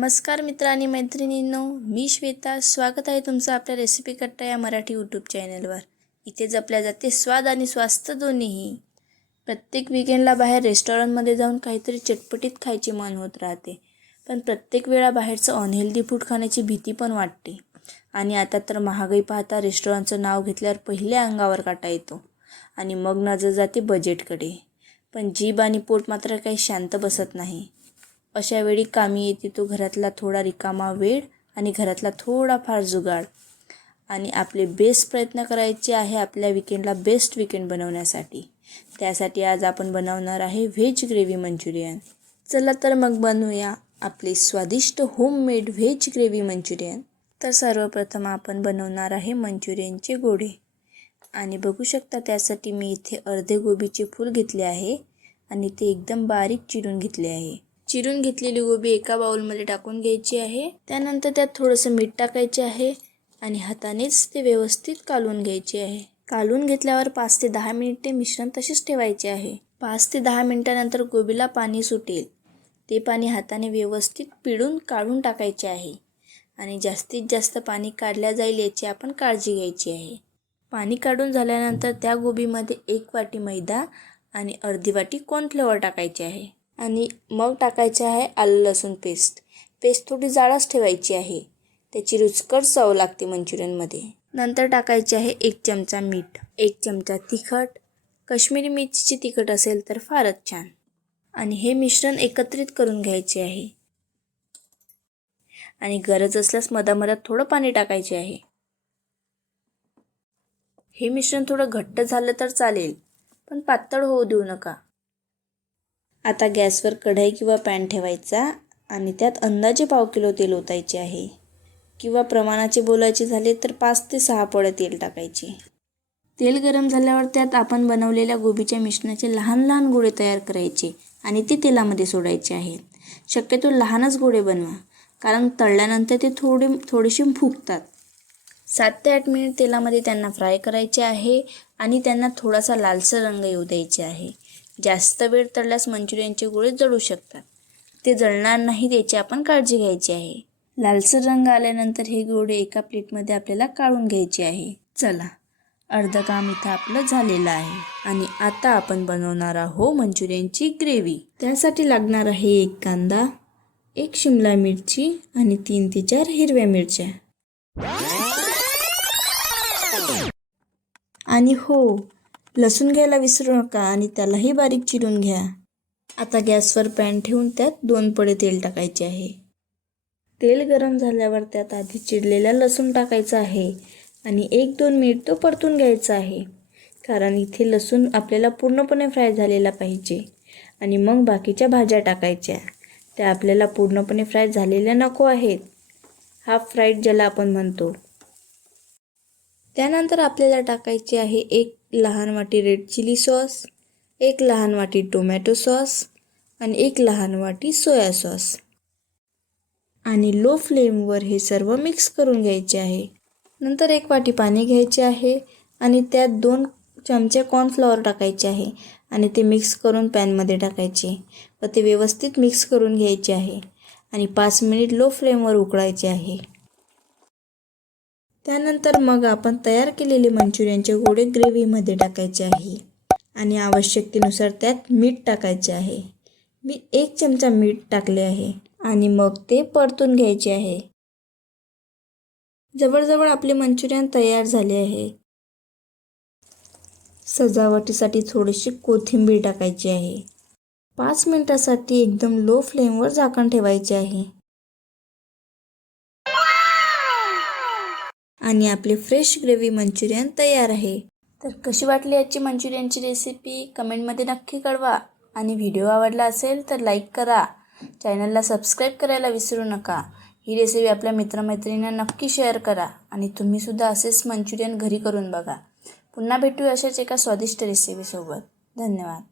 नमस्कार मित्र आणि मैत्रिणींनो. मी श्वेता. स्वागत आहे तुमचं आपल्या रेसिपी कट्टा या मराठी यूट्यूब चॅनलवर इथे जपल्या जाते स्वाद आणि स्वास्थ्य दोन्हीही. प्रत्येक विकेंडला बाहेर रेस्टॉरंटमध्ये जाऊन काहीतरी चटपटीत खायचे मन होत राहते. पण प्रत्येक वेळा बाहेरचं अनहेल्दी फूड खाण्याची भीती पण वाटते. आणि आता तर महागाई पाहता रेस्टॉरंटचं नाव घेतल्यावर पहिल्या अंगावर काटा येतो. आणि मग नजर जाते बजेटकडे पण जीभ आणि पोट मात्र काही शांत बसत नाही. अशा वेळी कामी येते तो घरातला थोडा रिकामा वेळ आणि घरातला थोडाफार जुगाड. आणि आपले बेस्ट प्रयत्न करायचे आहे आपल्या विकेंडला बेस्ट विकेंड बनवण्यासाठी. त्यासाठी आज आपण बनवणार आहे व्हेज ग्रेव्ही मंचुरियन. चला तर मग बनवूया आपले स्वादिष्ट होममेड व्हेज ग्रेव्ही मंचुरियन. तर सर्वप्रथम आपण बनवणार आहे मंचुरियनचे गोळे आणि बघू शकता त्यासाठी मी इथे अर्धे गोबीचे फूल घेतले आहे आणि ते एकदम बारीक चिरून घेतले आहे. चिरून घेतलेली गोबी एका बाउलमध्ये टाकून घ्यायची आहे. त्यानंतर त्यात थोडंसं मीठ टाकायचे आहे आणि हातानेच ते व्यवस्थित कालवून घ्यायचे आहे. कालून घेतल्यावर पाच ते दहा मिनिटे मिश्रण तसेच ठेवायचे आहे. पाच ते दहा मिनिटानंतर गोबीला पाणी सुटेल. ते पाणी हाताने व्यवस्थित पिळून काढून टाकायचे आहे. आणि जास्तीत जास्त पाणी काढल्या जाईल याची आपण काळजी घ्यायची आहे. पाणी काढून झाल्यानंतर त्या गोबीमध्ये एक वाटी मैदा आणि अर्धी वाटी कॉर्नफ्लॉवर टाकायचे आहे. आणि मग टाकायचे आहे आलं लसूण पेस्ट. पेस्ट थोडी जाडच ठेवायची आहे. त्याची रुचकर चव लागते मंचुरियनमध्ये. नंतर टाकायचे आहे एक चमचा मीठ एक चमचा तिखट. कश्मीरी मिरचीची तिखट असेल तर फारच छान. आणि हे मिश्रण एकत्रित करून घ्यायचे आहे. आणि गरज असल्यास मधामधात थोडं पाणी टाकायचे आहे. हे मिश्रण थोडं घट्ट झालं तर चालेल पण पातळ होऊ देऊ नका. आता गॅसवर कढई किंवा पॅन ठेवायचा आणि त्यात अंदाजे पाव किलो तेल ओतायचे आहे. किंवा प्रमाणाचे बोलायचे झाले तर पाच ते सहा पोळ्या तेल टाकायचे. तेल गरम झाल्यावर त्यात आपण बनवलेल्या गोबीच्या मिश्रणाचे लहान लहान गोळे तयार करायचे आणि ते तेलामध्ये सोडायचे आहेत शक्यतो लहानच गोळे बनवा कारण तळल्यानंतर ते थोडे थोडेसे फुगतात. सात ते आठ मिनिट तेलामध्ये त्यांना फ्राय करायचे आहे आणि त्यांना थोडासा लालसर रंग येऊ द्यायचे आहे. जास्त वेळ तळल्यास मंचुरियनचे गोळे जळू शकतात. ते जळणार नाहीत याची आपण काळजी घ्यायची आहे. लालसर रंग आल्यानंतर हे गोळे एका प्लेटमध्ये आपल्याला काढून घ्यायचे आहे. चला अर्धं काम इथं आपलं झालेलं आहे आणि आता आपण बनवणार आहोत मंचुरियनची ग्रेव्ही. त्यासाठी लागणार आहे एक कांदा एक शिमला मिरची आणि तीन ते चार हिरव्या मिरच्या. आणि हो लसूण घ्यायला विसरू नका आणि त्यालाही बारीक चिरून घ्या. आता गॅसवर पॅन ठेवून त्यात दोन पडे तेल टाकायचे आहे. तेल गरम झाल्यावर त्यात आधी चिरलेला लसूण टाकायचा आहे आणि एक दोन मिनिट तो परतून घ्यायचा आहे. कारण इथे लसूण आपल्याला पूर्णपणे फ्राय झालेला पाहिजे आणि मग बाकीच्या भाज्या टाकायच्या. त्या आपल्याला पूर्णपणे फ्राय झालेल्या नको आहेत. हाफ फ्राईड ज्याला आपण म्हणतो त्यानंतर आपल्याला टाकायचे आहे एक लहान वाटी रेड चिली सॉस एक लहान वाटी टोमॅटो सॉस आणि एक लहान वाटी सोया सॉस. आणि लो फ्लेमवर हे सर्व मिक्स करून घ्यायचे आहे. नंतर एक वाटी पाणी घ्यायचे आहे आणि त्यात दोन चमचे कॉर्नफ्लॉवर टाकायचे आहे आणि ते मिक्स करून पॅनमध्ये टाकायचे. व ते व्यवस्थित मिक्स करून घ्यायचे आहे आणि पाच मिनिट लो फ्लेमवर उकळायचे आहे. त्यानंतर मग आपण तयार केलेले मंचुरियनचे गोळे ग्रेव्हीमध्ये टाकायचे आहे. आणि आवश्यकतेनुसार त्यात मीठ टाकायचे आहे. मी एक चमचा मीठ टाकले आहे. आणि मग ते परतून घ्यायचे आहे. जवळजवळ आपले मंचुरियन तयार झाले आहे. सजावटीसाठी थोडीशी कोथिंबीर टाकायची आहे. पाच मिनिटासाठी एकदम लो फ्लेमवर झाकण ठेवायचे आहे. आणि आपले फ्रेश ग्रेव्ही मंचुरियन तयार आहे. तर कशी वाटली याची मंचुरियनची रेसिपी कमेंटमध्ये नक्की कळवा. आणि व्हिडिओ आवडला असेल तर लाईक करा. चॅनलला सबस्क्राईब करायला विसरू नका. ही रेसिपी आपल्या मित्रमैत्रिणींना नक्की शेअर करा. आणि तुम्हीसुद्धा असेच मंचुरियन घरी करून बघा. पुन्हा भेटू अशाच एका स्वादिष्ट रेसिपीसोबत धन्यवाद.